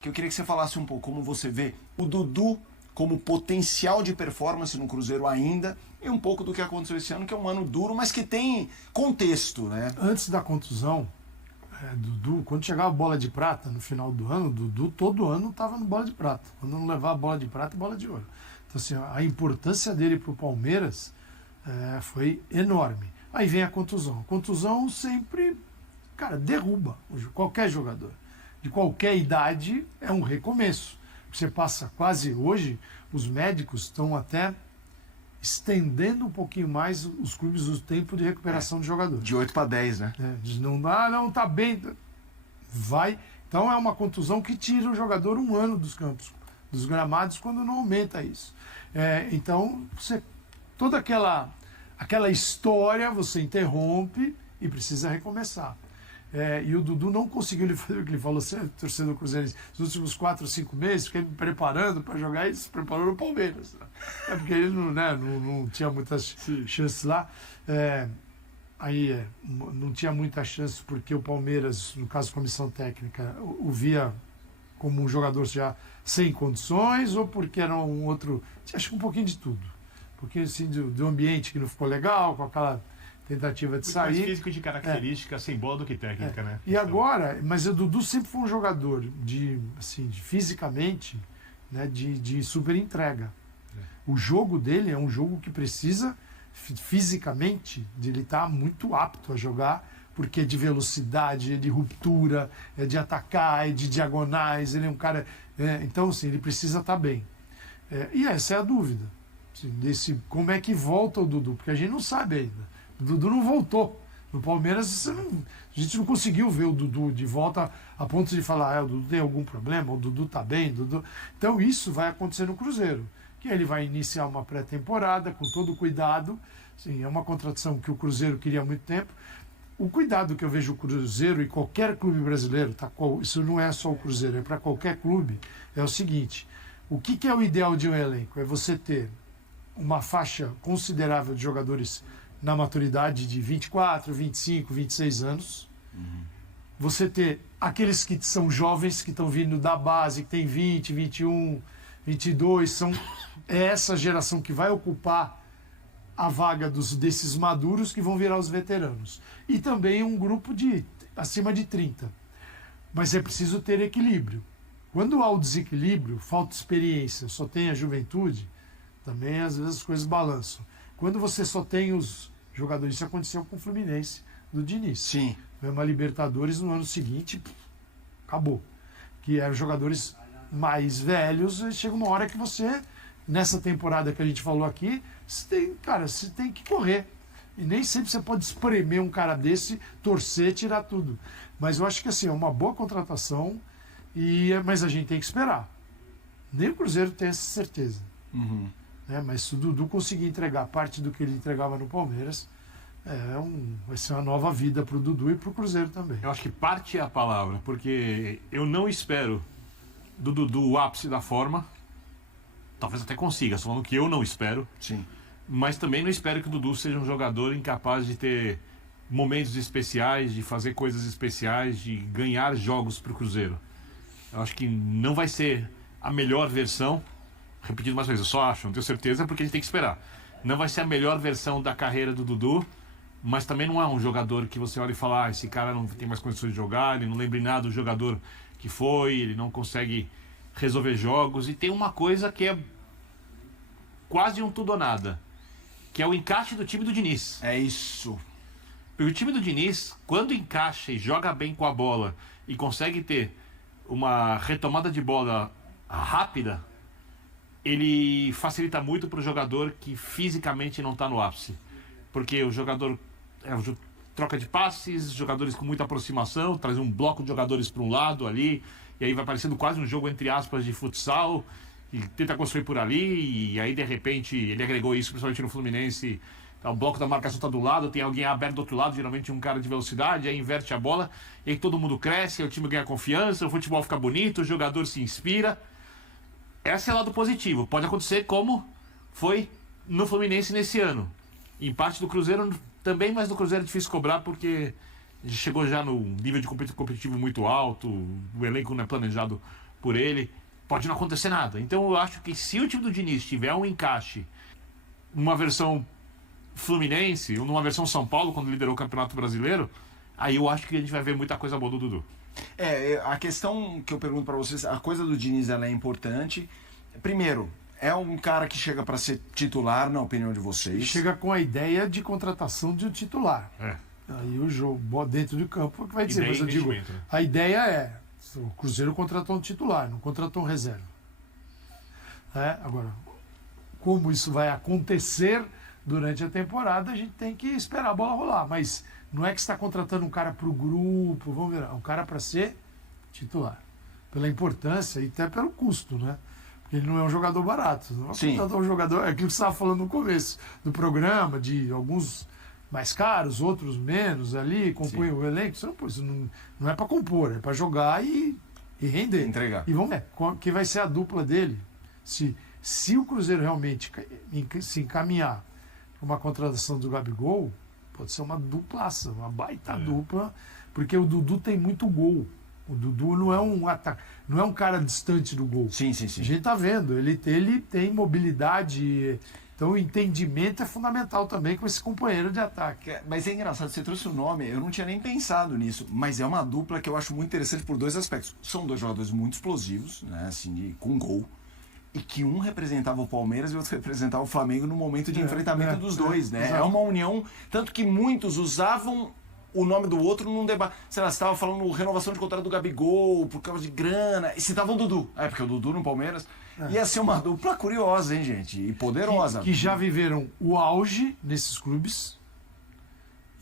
que eu queria que você falasse um pouco como você vê o Dudu como potencial de performance no Cruzeiro ainda e um pouco do que aconteceu esse ano, que é um ano duro, mas que tem contexto, né? Antes da contusão, Dudu, quando chegava a bola de prata no final do ano, Dudu todo ano estava no bola de prata. Quando não levava bola de prata, bola de ouro. Então, assim, a importância dele para o Palmeiras foi enorme. Aí vem a contusão. A contusão sempre, cara, derruba qualquer jogador. De qualquer idade, é um recomeço. Você passa quase hoje, os médicos estão até estendendo um pouquinho mais os clubes o tempo de recuperação de jogador. De 8 para 10, né? Diz, não tá bem. Vai. Então é uma contusão que tira o jogador um ano dos campos, dos gramados, quando não aumenta isso. Então, toda aquela história você interrompe e precisa recomeçar. E o Dudu não conseguiu ele fazer o que ele falou, torcedor cruzeirense, nos últimos 4 ou 5 meses, fiquei me preparando para jogar e se preparou no Palmeiras. Porque ele não tinha muitas chances lá. Não tinha muita chance porque o Palmeiras, no caso comissão técnica, o via como um jogador já sem condições ou porque era um outro... Acho que um pouquinho de tudo. Um pouquinho assim, do ambiente que não ficou legal, com aquela tentativa de sair. Mais físico de característica sem bola do que técnica, né? E agora, mas o Dudu sempre foi um jogador de fisicamente, né, de super entrega. O jogo dele é um jogo que precisa fisicamente de ele estar muito apto a jogar, porque é de velocidade, é de ruptura, é de atacar, é de diagonais, ele é um cara... então, assim, ele precisa estar bem. E essa é a dúvida. Assim, como é que volta o Dudu? Porque a gente não sabe ainda. O Dudu não voltou. No Palmeiras, a gente não conseguiu ver o Dudu de volta a ponto de falar, o Dudu tem algum problema, o Dudu está bem, Dudu... Então isso vai acontecer no Cruzeiro, que ele vai iniciar uma pré-temporada com todo o cuidado. Sim, é uma contratação que o Cruzeiro queria há muito tempo. O cuidado que eu vejo o Cruzeiro e qualquer clube brasileiro, isso não é só o Cruzeiro, é para qualquer clube, é o seguinte: o que é o ideal de um elenco? É você ter uma faixa considerável de jogadores na maturidade de 24, 25, 26 anos. Você ter aqueles que são jovens, que estão vindo da base, que tem 20, 21, 22, é essa geração que vai ocupar a vaga desses maduros que vão virar os veteranos. E também um grupo de acima de 30. Mas é preciso ter equilíbrio. Quando há o desequilíbrio, falta experiência, só tem a juventude, também às vezes as coisas balançam. Quando você só tem os jogadores, isso aconteceu com o Fluminense do Diniz. Sim. Foi uma Libertadores no ano seguinte, acabou. Que eram jogadores mais velhos, e chega uma hora que você, nessa temporada que a gente falou aqui, você tem que correr. E nem sempre você pode espremer um cara desse, torcer, tirar tudo. Mas eu acho que assim, é uma boa contratação, mas a gente tem que esperar. Nem o Cruzeiro tem essa certeza. Mas se o Dudu conseguir entregar parte do que ele entregava no Palmeiras, vai ser uma nova vida para o Dudu e para o Cruzeiro também. Eu acho que parte é a palavra, porque eu não espero do Dudu o ápice da forma. Talvez até consiga, só falando que eu não espero. Sim. Mas também não espero que o Dudu seja um jogador incapaz de ter momentos especiais, de fazer coisas especiais, de ganhar jogos para o Cruzeiro. Eu acho que não vai ser a melhor versão. Repetindo mais uma vez, eu só acho, não tenho certeza, porque a gente tem que esperar. Não vai ser a melhor versão da carreira do Dudu, mas também não é um jogador que você olha e fala, esse cara não tem mais condições de jogar, ele não lembra nada do jogador que foi, ele não consegue resolver jogos. E tem uma coisa que é quase um tudo ou nada, que é o encaixe do time do Diniz. É isso. Porque o time do Diniz, quando encaixa e joga bem com a bola e consegue ter uma retomada de bola rápida, ele facilita muito para o jogador que fisicamente não está no ápice. Porque o jogador troca de passes, jogadores com muita aproximação, traz um bloco de jogadores para um lado ali, e aí vai parecendo quase um jogo entre aspas de futsal, e tenta construir por ali, e aí de repente ele agregou isso principalmente no Fluminense. O bloco da marcação está do lado, tem alguém aberto do outro lado, geralmente um cara de velocidade, aí inverte a bola, e aí todo mundo cresce, aí o time ganha confiança, o futebol fica bonito, o jogador se inspira. Esse é o lado positivo. Pode acontecer como foi no Fluminense nesse ano. Em parte do Cruzeiro também, mas no Cruzeiro é difícil cobrar porque chegou já no nível de competitivo muito alto, o elenco não é planejado por ele, pode não acontecer nada. Então eu acho que se o time do Diniz tiver um encaixe, uma versão Fluminense, ou numa versão São Paulo, quando liderou o Campeonato Brasileiro, aí eu acho que a gente vai ver muita coisa boa do Dudu. A questão que eu pergunto para vocês, a coisa do Diniz ela é importante. Primeiro, é um cara que chega para ser titular, na opinião de vocês. Chega com a ideia de contratação de um titular. Aí o jogo dentro do campo que vai dizer, mas eu digo, né? a ideia é, o Cruzeiro contratou um titular, não contratou um reserva. Agora, como isso vai acontecer durante a temporada, a gente tem que esperar a bola rolar, mas não é que você está contratando um cara para o grupo, vamos ver, é um cara para ser titular, pela importância e até pelo custo, né? Porque ele não é um jogador barato. Não é um jogador, é aquilo que você estava falando no começo do programa, de alguns mais caros, outros menos ali, compõem o elenco. Isso não é para compor, é para jogar e render. Entregar. E vamos ver quem vai ser a dupla dele. Se o Cruzeiro realmente se encaminhar para uma contratação do Gabigol, pode ser uma duplaça, uma baita dupla, porque o Dudu tem muito gol. O Dudu não é um ataque, não é um cara distante do gol. Sim. A gente está vendo, ele tem mobilidade, então o entendimento é fundamental também com esse companheiro de ataque. Mas é engraçado, você trouxe o nome, eu não tinha nem pensado nisso, mas é uma dupla que eu acho muito interessante por dois aspectos. São dois jogadores muito explosivos, né, assim, com gol, e que um representava o Palmeiras e o outro representava o Flamengo no momento de enfrentamento dos dois, né? É uma união, tanto que muitos usavam o nome do outro num debate. Sei lá, você estava falando renovação de contrato do Gabigol por causa de grana, e citavam o Dudu. Porque o Dudu no Palmeiras ia ser uma dupla curiosa, hein, gente? E poderosa. Que já viveram o auge nesses clubes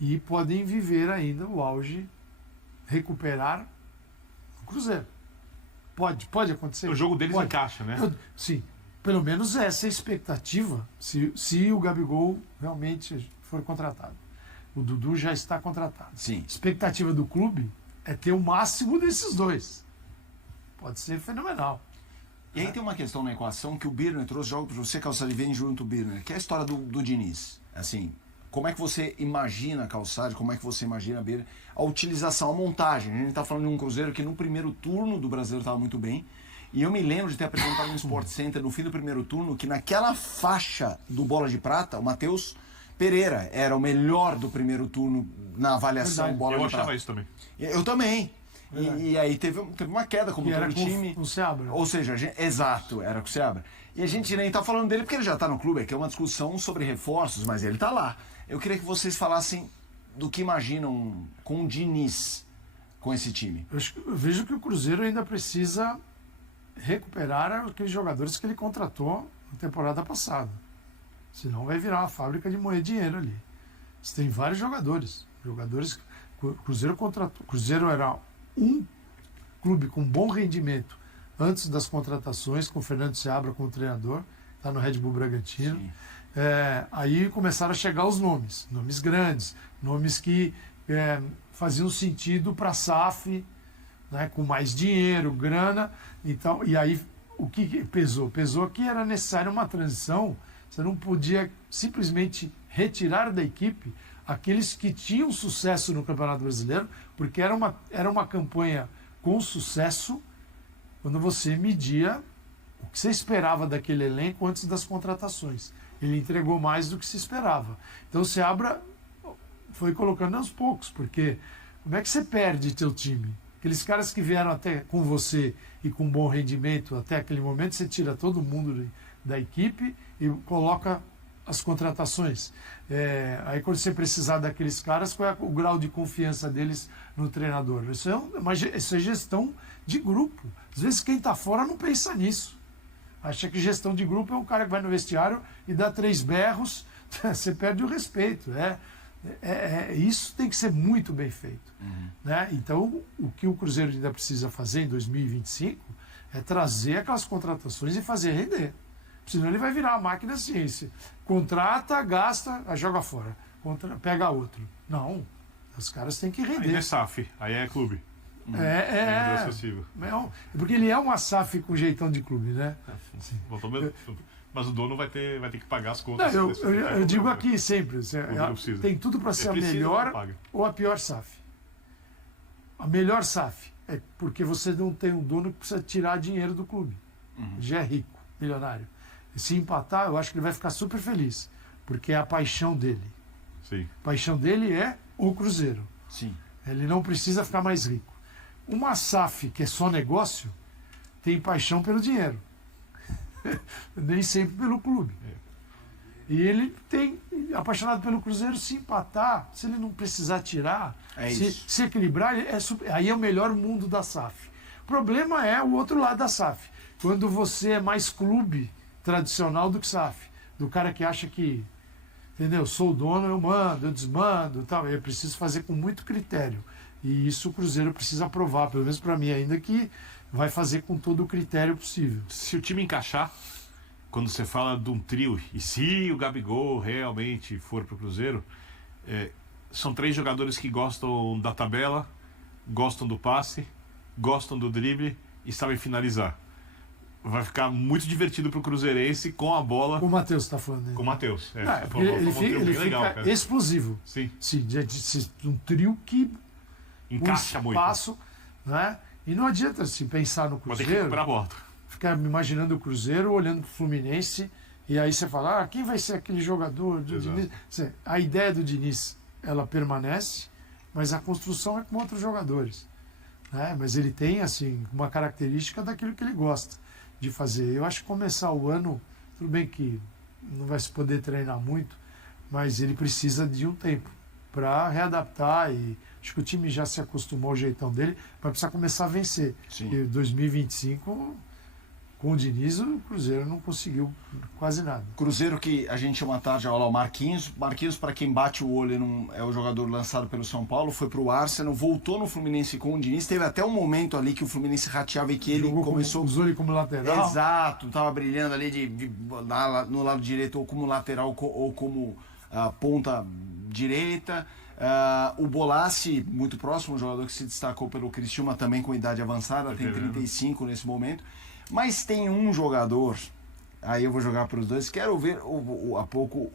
e podem viver ainda o auge, recuperar o Cruzeiro. Pode acontecer. O jogo deles pode. Encaixa, né? Sim, pelo menos essa é a expectativa, se o Gabigol realmente for contratado. O Dudu já está contratado. Sim. A expectativa do clube é ter o máximo desses dois. Pode ser fenomenal. E aí tem uma questão na equação que o Birner trouxe, jogo para você, Calçade, vem junto o Birner, que é a história do Diniz. Assim, como é que você imagina, Calçade, como é que você imagina, Birner, a utilização, a montagem? A gente está falando de um Cruzeiro que no primeiro turno do Brasileiro estava muito bem. E eu me lembro de ter apresentado no Sport Center no fim do primeiro turno que naquela faixa do Bola de Prata, o Matheus Pereira era o melhor do primeiro turno na avaliação Verdade. Bola de Prata. Eu achava isso também. Eu também. E aí teve uma queda como todo o time. Com o Seabra. Ou seja, exato, era com o Seabra. E a gente nem tá falando dele porque ele já tá no clube, aqui é uma discussão sobre reforços, mas ele tá lá. Eu queria que vocês falassem do que imaginam com o Diniz, com esse time. Eu vejo que o Cruzeiro ainda precisa recuperar aqueles jogadores que ele contratou na temporada passada. Senão vai virar uma fábrica de moer dinheiro ali. Você tem vários jogadores. O Cruzeiro contratou. O Cruzeiro era um clube com bom rendimento antes das contratações, com o Fernando Seabra como treinador, está no Red Bull Bragantino. Aí começaram a chegar os nomes grandes, nomes que faziam sentido para a SAF, né, com mais dinheiro, grana. Então, e aí o que pesou? Pesou que era necessária uma transição. Você não podia simplesmente retirar da equipe aqueles que tinham sucesso no Campeonato Brasileiro, porque era uma campanha com sucesso quando você media o que você esperava daquele elenco antes das contratações. Ele entregou mais do que se esperava. Então o Seabra foi colocando aos poucos, porque como é que você perde teu time? Aqueles caras que vieram até com você e com bom rendimento até aquele momento, você tira todo mundo da equipe e coloca as contratações. Aí quando você precisar daqueles caras, qual é o grau de confiança deles no treinador? Isso é gestão de grupo. Às vezes quem está fora não pensa nisso. Acha que gestão de grupo é um cara que vai no vestiário e dá 3 berros, você perde o respeito. Isso tem que ser muito bem feito. Né? Então, o que o Cruzeiro ainda precisa fazer em 2025 é trazer aquelas contratações e fazer render. Senão ele vai virar uma máquina de ciência. Contrata, gasta, joga fora. Pega outro. Não. Os caras têm que render. Aí é SAF, aí é clube. Porque ele é uma SAF com jeitão de clube, né? Mas o dono vai ter que pagar as contas. Não, eu digo aqui sempre, tem tudo para ser a melhor ou a pior SAF. A melhor SAF É porque você não tem um dono que precisa tirar dinheiro do clube. Já é rico, milionário. E se empatar, eu acho que ele vai ficar super feliz, porque é a paixão dele. Sim. A paixão dele é o Cruzeiro. Sim. Ele não precisa ficar mais rico. Uma SAF, que é só negócio, tem paixão pelo dinheiro. Nem sempre pelo clube. E ele tem apaixonado pelo Cruzeiro. Se empatar, se ele não precisar tirar, se equilibrar, aí é o melhor mundo da SAF. O problema é o outro lado da SAF. Quando você é mais clube tradicional do que SAF. Do cara que acha que, entendeu? Sou o dono, eu mando, eu desmando, tal. Eu preciso fazer com muito critério. E isso o Cruzeiro precisa aprovar, pelo menos para mim ainda, que vai fazer com todo o critério possível. Se o time encaixar, quando você fala de um trio, e se o Gabigol realmente for para o Cruzeiro, são 3 jogadores que gostam da tabela, gostam do passe, gostam do drible e sabem finalizar. Vai ficar muito divertido pro cruzeirense com a bola. Com o Matheus está falando. Né? Com o Matheus. Ele fica legal, explosivo. Sim. Sim, um trio que encaixa muito. Né? E não adianta assim, pensar no Cruzeiro. Vai ter que recuperar a bola. Ficar me imaginando o Cruzeiro, olhando pro Fluminense, e aí você fala, quem vai ser aquele jogador do Diniz? A ideia do Diniz, ela permanece, mas a construção é com outros jogadores. Né? Mas ele tem, assim, uma característica daquilo que ele gosta de fazer. Eu acho que começar o ano, tudo bem que não vai se poder treinar muito, mas ele precisa de um tempo para readaptar, e acho que o time já se acostumou ao jeitão dele, vai precisar começar a vencer. Sim. E 2025, com o Diniz, o Cruzeiro não conseguiu quase nada. Cruzeiro que a gente chama tarde a aula, o Marquinhos. Marquinhos, para quem bate o olho, é o jogador lançado pelo São Paulo, foi pro Arsenal, voltou no Fluminense com o Diniz. Teve até um momento ali que o Fluminense rateava e que ele começou... Usou ele como lateral. Exato, tava brilhando ali no lado direito, ou como lateral, ou como ponta direita. O Bolassi, muito próximo, um jogador que se destacou pelo Criciúma também com idade avançada, tem 35 nesse momento. Mas tem um jogador, aí eu vou jogar para os dois, quero ver há pouco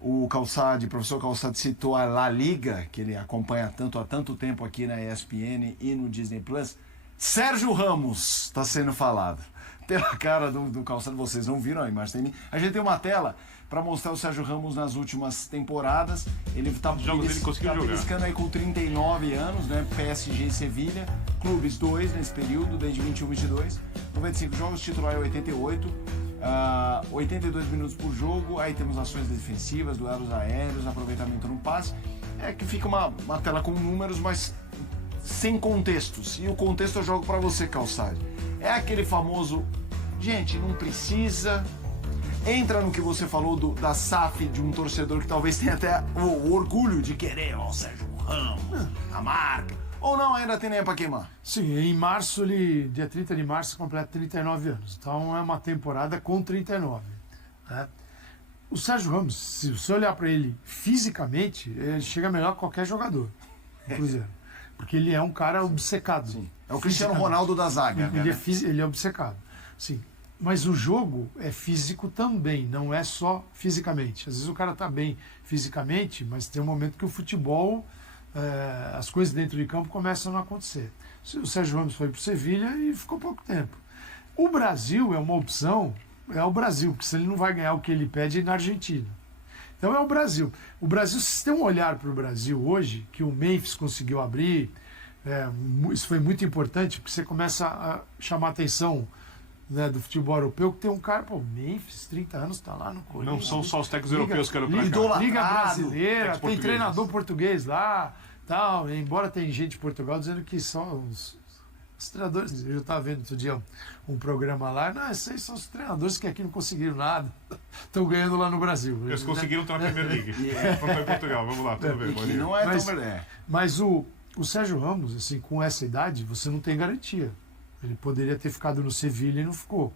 o Calçade, o professor Calçade citou a La Liga, que ele acompanha há tanto tempo aqui na ESPN e no Disney Plus. Sérgio Ramos está sendo falado. Pela cara do Calçado, vocês não viram a imagem, tem. A gente tem uma tela para mostrar o Sérgio Ramos nas últimas temporadas. Ele está beliscando aí com 39 anos, né? PSG e Sevilha, clubes 2 nesse período, desde 21 e 22. 95 jogos, titular é 88, 82 minutos por jogo. Aí temos ações defensivas, duelos aéreos, aproveitamento no passe. É que fica uma tela com números, mas sem contextos. E o contexto eu jogo para você, Calçade. É aquele famoso, gente, não precisa. Entra no que você falou da SAF de um torcedor que talvez tenha até o orgulho de querer, o Sérgio Ramos, a marca. Ou não, ainda tem nem pra queimar? Sim, em março, dia 30 de março, completa 39 anos. Então é uma temporada com 39. Né? O Sérgio Ramos, se você olhar para ele fisicamente, ele chega melhor que qualquer jogador do Cruzeiro. Porque ele é um cara obcecado. Sim. É o Cristiano Ronaldo da zaga. Ele é obcecado. Sim. Mas o jogo é físico também, não é só fisicamente. Às vezes o cara está bem fisicamente, mas tem um momento que o futebol, as coisas dentro de campo começam a não acontecer. O Sérgio Ramos foi para o Sevilha e ficou pouco tempo. O Brasil é uma opção, é o Brasil, porque se ele não vai ganhar o que ele pede na Argentina. Então é o Brasil. O Brasil, se tem um olhar para o Brasil hoje, que o Memphis conseguiu abrir, isso foi muito importante, porque você começa a chamar a atenção, né, do futebol europeu, que tem um cara, Memphis, 30 anos, está lá no Corinthians. Não são só os técnicos europeus que eram pra cá. Liga brasileira, tem treinador português lá, tal, embora tem gente de Portugal dizendo que só os treinadores, eu estava vendo outro dia um programa lá, não, esses aí são os treinadores que aqui não conseguiram nada, estão ganhando lá no Brasil. Eles conseguiram estar na Premier League. Foi em Portugal, vamos lá, tudo bem. Não é mas o Sérgio Ramos, assim, com essa idade, você não tem garantia. Ele poderia ter ficado no Sevilha e não ficou.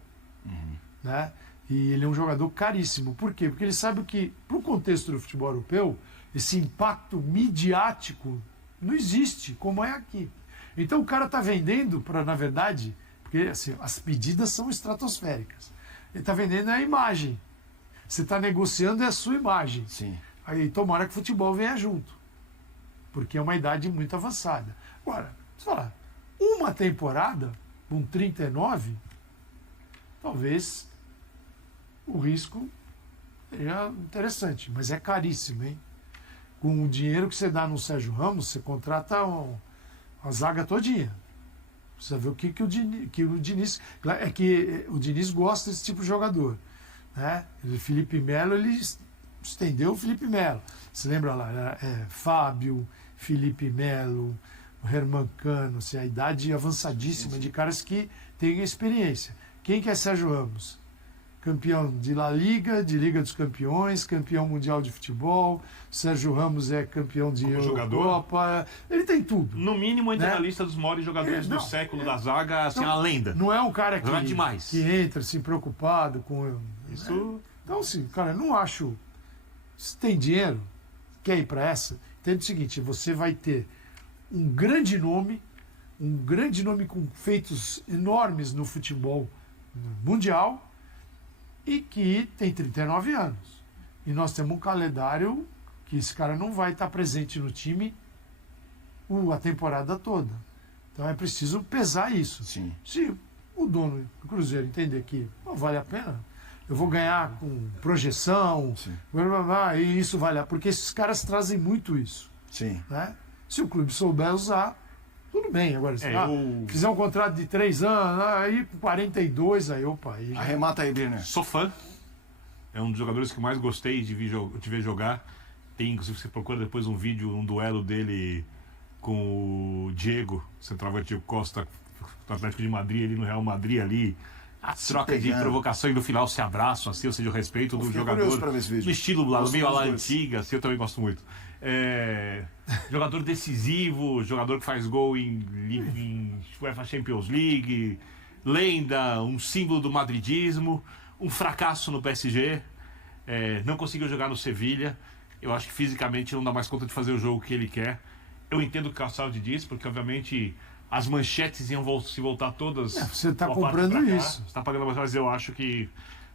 Né? E ele é um jogador caríssimo. Por quê? Porque ele sabe que, para o contexto do futebol europeu, esse impacto midiático não existe, como é aqui. Então o cara está vendendo, na verdade, porque assim, as pedidas são estratosféricas. Ele está vendendo a imagem. Você está negociando a sua imagem. Sim. Aí tomara que o futebol venha junto. Porque é uma idade muito avançada. Agora, você fala, uma temporada, com 39, talvez o risco seja interessante, mas é caríssimo, hein? Com o dinheiro que você dá no Sérgio Ramos, você contrata a zaga todinha. Precisa ver o que o Diniz... É que o Diniz gosta desse tipo de jogador. Né? O Felipe Melo, ele estendeu o Felipe Melo. Você lembra lá? Fábio, Felipe Melo, o Herman Cano, assim, a idade avançadíssima de caras que têm experiência. Quem que é Sérgio Ramos? Campeão de La Liga, de Liga dos Campeões, campeão mundial de futebol. Sérgio Ramos é campeão de Eurocopa. Ele tem tudo. No mínimo, entra né? na lista dos maiores jogadores do século da zaga, assim, a lenda. Não é um cara demais. que entra assim, preocupado com... Isso... Né? Então, assim, cara, não acho... Se tem dinheiro, quer ir para essa, entende o seguinte, você vai ter um grande nome com feitos enormes no futebol mundial, e que tem 39 anos. E nós temos um calendário que esse cara não vai estar presente no time a temporada toda. Então é preciso pesar isso. Sim. Se o dono do Cruzeiro entender que não vale a pena, eu vou ganhar com projeção, blá, blá, blá, e isso vale a pena. Porque esses caras trazem muito isso. Sim. Né? Se o clube souber usar, tudo bem. Agora, se fizer um contrato de 3 anos, aí 42, aí opa. Aí já... Arremata aí, Birner. Sou fã. É um dos jogadores que mais gostei de ver jogar. Tem, inclusive, você procura depois um vídeo, um duelo dele com o Diego, centroavante Diego Costa, do Atlético de Madrid, ali no Real Madrid, ali. A troca de provocação e no final se abraçam, assim, ou seja, o respeito do jogador. No estilo lá, meio à la antiga, assim, eu também gosto muito. Jogador decisivo, jogador que faz gol em UEFA Champions League, lenda, um símbolo do madridismo, um fracasso no PSG, não conseguiu jogar no Sevilha. Eu acho que fisicamente não dá mais conta de fazer o jogo que ele quer. Eu entendo o que o Calçade diz, porque obviamente as manchetes iam se voltar todas. Você está comprando isso. Você está pagando, mas eu acho que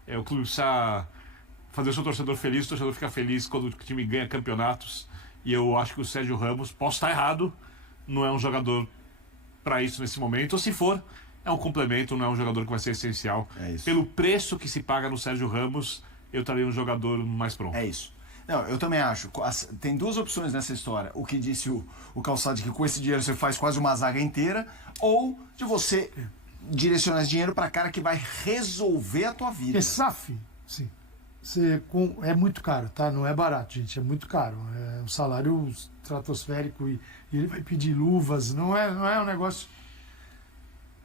o clube precisa fazer o seu torcedor feliz, o torcedor fica feliz quando o time ganha campeonatos. E eu acho que o Sérgio Ramos, posso estar errado, não é um jogador para isso nesse momento. Ou se for, é um complemento, não é um jogador que vai ser essencial. Pelo preço que se paga no Sérgio Ramos, eu estaria um jogador mais pronto. É isso. Não, eu também acho. Tem duas opções nessa história. O que disse o Calçade, que com esse dinheiro você faz quase uma zaga inteira, ou de você direcionar esse dinheiro para cara que vai resolver a tua vida. Porque SAF, sim. É muito caro, tá? Não é barato, gente. É muito caro. É um salário estratosférico e ele vai pedir luvas. Não é um negócio...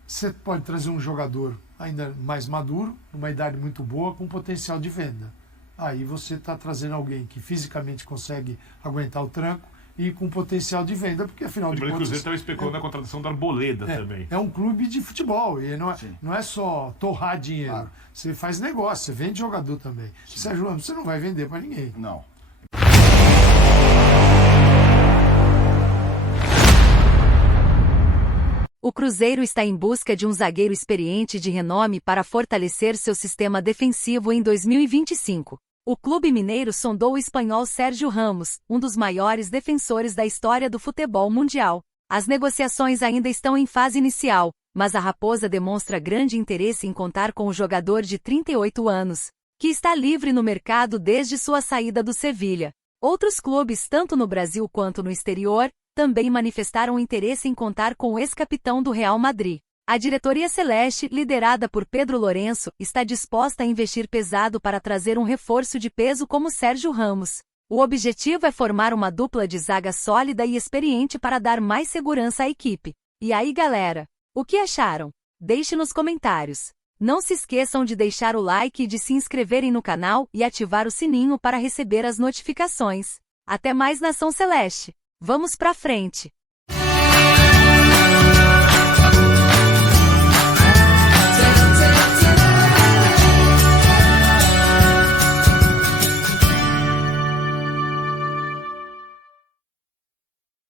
Você pode trazer um jogador ainda mais maduro, numa idade muito boa, com potencial de venda. Aí você está trazendo alguém que fisicamente consegue aguentar o tranco e com potencial de venda, porque afinal de contas... O Cruzeiro estava especulando a contratação da Arboleda também. É um clube de futebol, e não é só torrar dinheiro. Claro. Você faz negócio, você vende jogador também. Sérgio Ramos, você não vai vender para ninguém. Não. O Cruzeiro está em busca de um zagueiro experiente de renome para fortalecer seu sistema defensivo em 2025. O clube mineiro sondou o espanhol Sérgio Ramos, um dos maiores defensores da história do futebol mundial. As negociações ainda estão em fase inicial, mas a Raposa demonstra grande interesse em contar com o jogador de 38 anos, que está livre no mercado desde sua saída do Sevilha. Outros clubes, tanto no Brasil quanto no exterior, também manifestaram interesse em contar com o ex-capitão do Real Madrid. A diretoria celeste, liderada por Pedro Lourenço, está disposta a investir pesado para trazer um reforço de peso como Sérgio Ramos. O objetivo é formar uma dupla de zaga sólida e experiente para dar mais segurança à equipe. E aí, galera? O que acharam? Deixe nos comentários. Não se esqueçam de deixar o like e de se inscreverem no canal e ativar o sininho para receber as notificações. Até mais, Nação Celeste! Vamos pra frente!